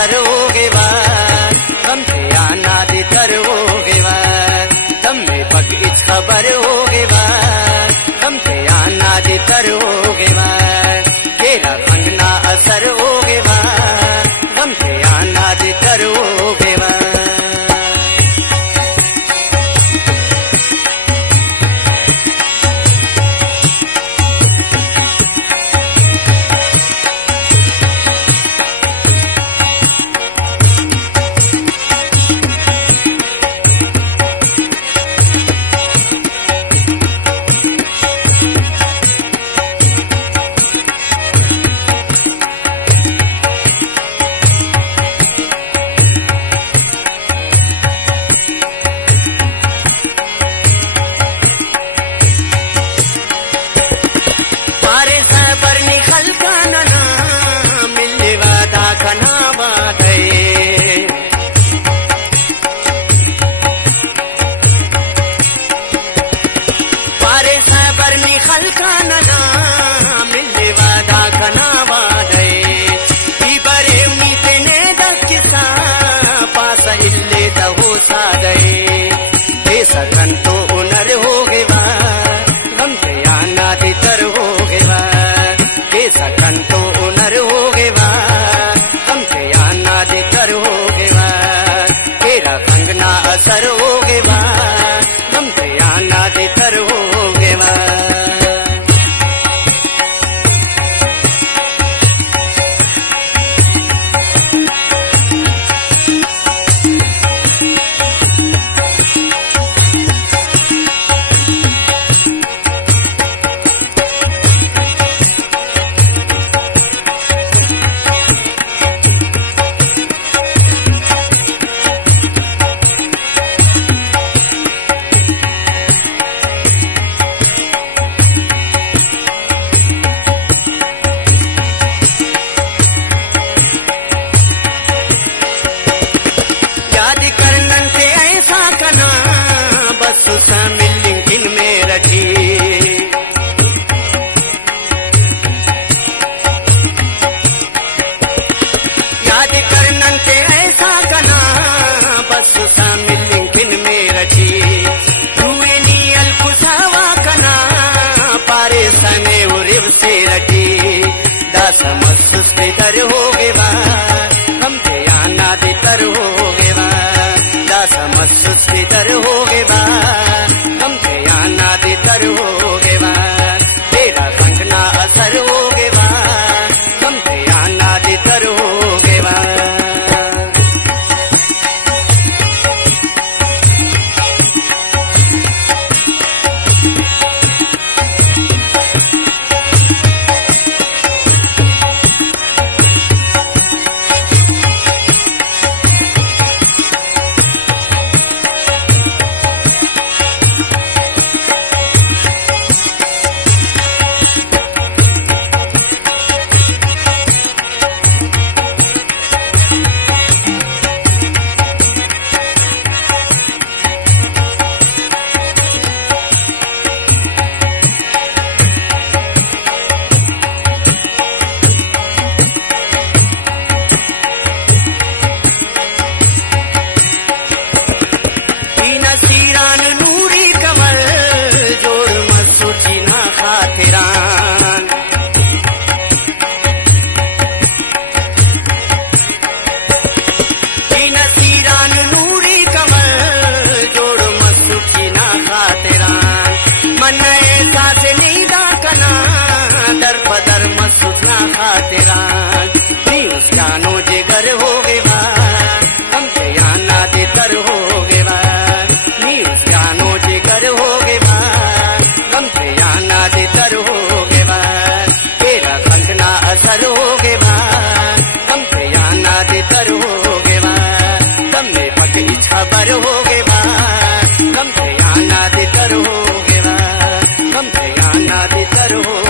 असर होगे बा हमसे आना दे तर होगे बा तम्मे पक इच खबर होगे बा हमसे आना दे तर होगे बा तेरा कंगना असर होगे बा हमसे आना दे तर होगे बा सकंतो उनर होगे बा हमसे आना दे तर होगे बा ये सकंतो उनर होगे बा हमसे आना दे तर होगे बा तेरा कंगना असर होगे बा हमसे आना दे तर होगे बा समस्तर होगे बा हमसे आना दे तर होगे बा समस्तर होगे बा हमसे आना दे तर होगे बा तेरा कंगना असर होगे बा हमसे आना दे तर होगे बा जानो जिगर होगे बा हमसे आना दे तर होगे बा जानो जिगर होगे बा हमसे आना दे तर होगे बा तेरा कंगना असर होगे बा हमसे आना दे तर होगे बा तम्मे पक इच खबर होगे बा हमसे आना दे तर होगे बा हमसे आना दे तर हो